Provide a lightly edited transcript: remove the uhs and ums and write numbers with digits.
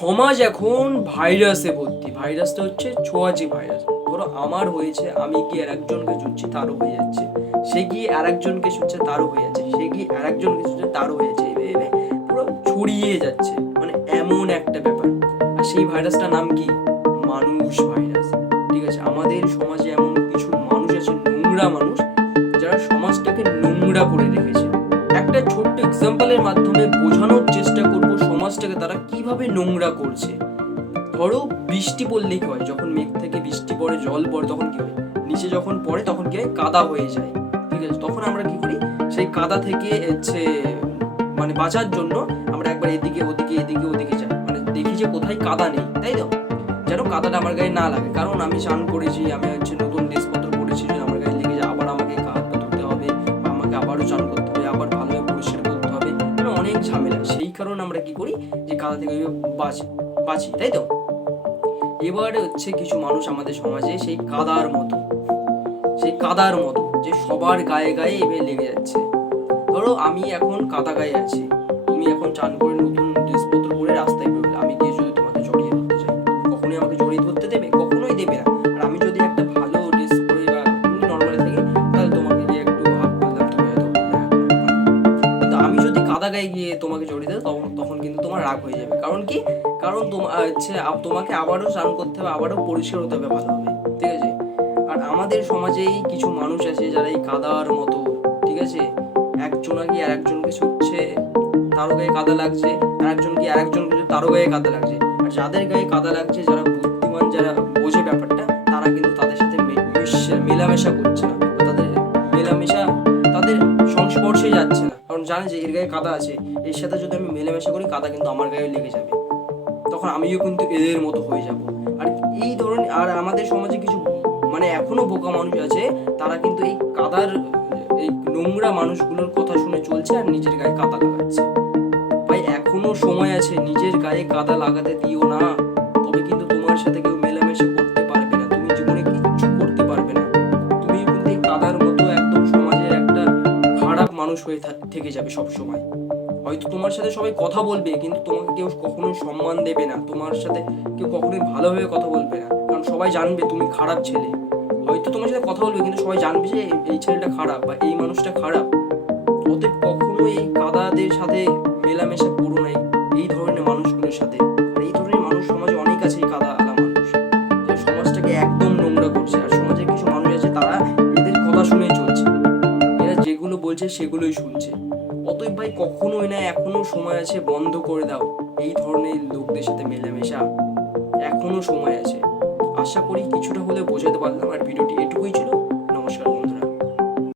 সমাজ এখন ভাইরাসে ভর্তি। ভাইরাসটা হচ্ছে ছোঁয়াচে ভাইরাস। ধরো আমার হয়েছে, আমি গিয়ে আর একজনকে ছুঁচ্ছি, তারও হয়ে যাচ্ছে। সে গিয়ে আর একজনকে ছুঁচ্ছে, তারও হয়ে যাচ্ছে। সে গিয়ে আর একজনকে ছুঁচ্ছে, তারও হয়ে যাচ্ছে। এভাবে পুরো ছড়িয়ে যাচ্ছে, মানে এমন একটা ব্যাপার। আর সেই ভাইরাসটার নাম কি? মানুষ ভাইরাস। ঠিক আছে, আমাদের সমাজে এমন কিছু মানুষ আছে, নোংরা মানুষ, যারা সমাজটাকে নোংরা করে রেখেছে। একটা ছোট্ট এক্সাম্পলের মাধ্যমে বোঝানোর চেষ্টা করব সমাজটাকে তারা কিভাবে নোংরা করছে। ধরো বৃষ্টি পড়লেই কি হয়, যখন মেঘ থেকে বৃষ্টি পড়ে, জল পড়ে, তখন কি হয়, নিচে যখন পড়ে তখন কি হয়, কাদা হয়ে যায়। ঠিক আছে, তখন আমরা কি করি, সেই কাদা থেকে হচ্ছে মানে বাঁচার জন্য আমরা একবার এদিকে ওদিকে এদিকে ওদিকে যাই, মানে দেখি যে কোথায় কাদা নেই, তাই তো, যেন কাদাটা আমার গায়ে না লাগে। কারণ আমি স্নান করেছি, আমি হচ্ছে নতুন ড্রেসপত্র পরেছি, যদি আমার গায়ে লেগে যায় আবার আমাকে গা হাত পা ধুতে হবে, বা আমাকে আবারও স্নান করতে হবে, আবার ভালোভাবে পরিষ্কার করতে হবে, মানে অনেক ঝামেলা। সেই কারণে আমরা কি করি, যে কাদা থেকে বাঁচি, তাই তো। এবারে হচ্ছে কিছু মানুষ আমাদের সমাজে সেই কাদার মতো যে সবার গায়ে গায়ে এভাবে লেগে যাচ্ছে। ধরো আমি এখন কাদা গায়ে আছি, তুমি এখন চান করে নতুন ড্রেসপত্র পরে রাস্তায় বেরোলে, আমি গিয়ে যদি তোমাকে জড়িয়ে ধরতে চাই, কখনোই আমাকে জড়িয়ে ধরতে দেবে? কখনোই দেবে না। আর আমি যদি একটা ভালো ড্রেস পরে বা নর্মালি থাকি, তাহলে তোমাকে গিয়ে একটু হাত করলাম, তুমি হয়তো বললে হাত করলাম। কিন্তু আমি যদি কাদা গায়ে গিয়ে তোমাকে জড়িয়ে দেবো, তখন তখন কিন্তু তোমার রাগ হয়ে যাবে। কারণ কি? কারণ তোমাকে আবারও স্নান করতে হবে, আবারও পরিষ্কার হতে হবে ভালোভাবে। ঠিক আছে, আর আমাদের সমাজেই কিছু মানুষ আছে যারা এই কাদার মতো, ঠিক আছে, একজনা গিয়ে আর একজনকে ছুটছে, তারও গায়ে কাদা লাগছে, আর একজন গিয়ে আর একজনকে ছুঁচ্ছে, তারও গায়ে কাদা লাগছে। আর যাদের গায়ে কাদা লাগছে, যারা বুদ্ধিমান, যারা বোঝে ব্যাপারটা, তারা কিন্তু তাদের সাথে মেলামেশা করছে না, বা তাদের সংস্পর্শে যাচ্ছে না। কারণ জানে যে এর গায়ে কাদা আছে, এর সাথে যদি আমি মেলামেশা করি, কাদা কিন্তু আমার গায়ে লেগে যাবে, তখন আমিও কিন্তু এদের মতো হয়ে যাব। আর এই ধরনের, আর আমাদের সমাজে কিছু মানে এখনো বোকা মানুষ আছে, তারা কিন্তু এই নোংরা মানুষগুলোর কথা শুনে চলছে আর নিজের গায়ে কাদা লাগাচ্ছে। ভাই এখনো সময় আছে, নিজের গায়ে কাদা লাগাতে দিও না, তবে কিন্তু তোমার সাথে কেউ মেলামেশা করতে পারবে না, তুমি জীবনে কিচ্ছু করতে পারবে না। তুমি কিন্তু এই কাদার মতো একদম সমাজের একটা খারাপ মানুষ হয়ে থেকে যাবে সব সময়। হয়তো তোমার সাথে সবাই কথা বলবে, কিন্তু তোমাকে কেউ কখনোই সম্মান দেবে না, তোমার সাথে কেউ কখনোই ভালোভাবে কথা বলবে না, কারণ সবাই জানবে তুমি খারাপ ছেলে। হয়তো তোমার সাথে কথা বলবে, কিন্তু সবাই জানবে যে এই ছেলেটা খারাপ বা এই মানুষটা খারাপ। অতএব কখনোই এই কাদাদের সাথে মেলামেশা করো না, এই ধরনের মানুষগুলোর সাথে। আর এই ধরনের মানুষ সমাজে অনেক আছে, এই কাদা আলা মানুষ, যারা সমাজটাকে একদম নোংরা করছে। আর সমাজে কিছু মানুষ আছে, তারা এদের কথা শুনেই চলছে, এরা যেগুলো বলছে সেগুলোই শুনছে। অতএব ভাই কখনোই না, এখনো সময় আছে, বন্ধ করে দাও এই ধরনের লোকদের সাথে মেলামেশা, এখনো সময় আছে। আশা করি কিছুটা হলে বোঝাতে পারলাম। আর ভিডিওটি এটুকুই।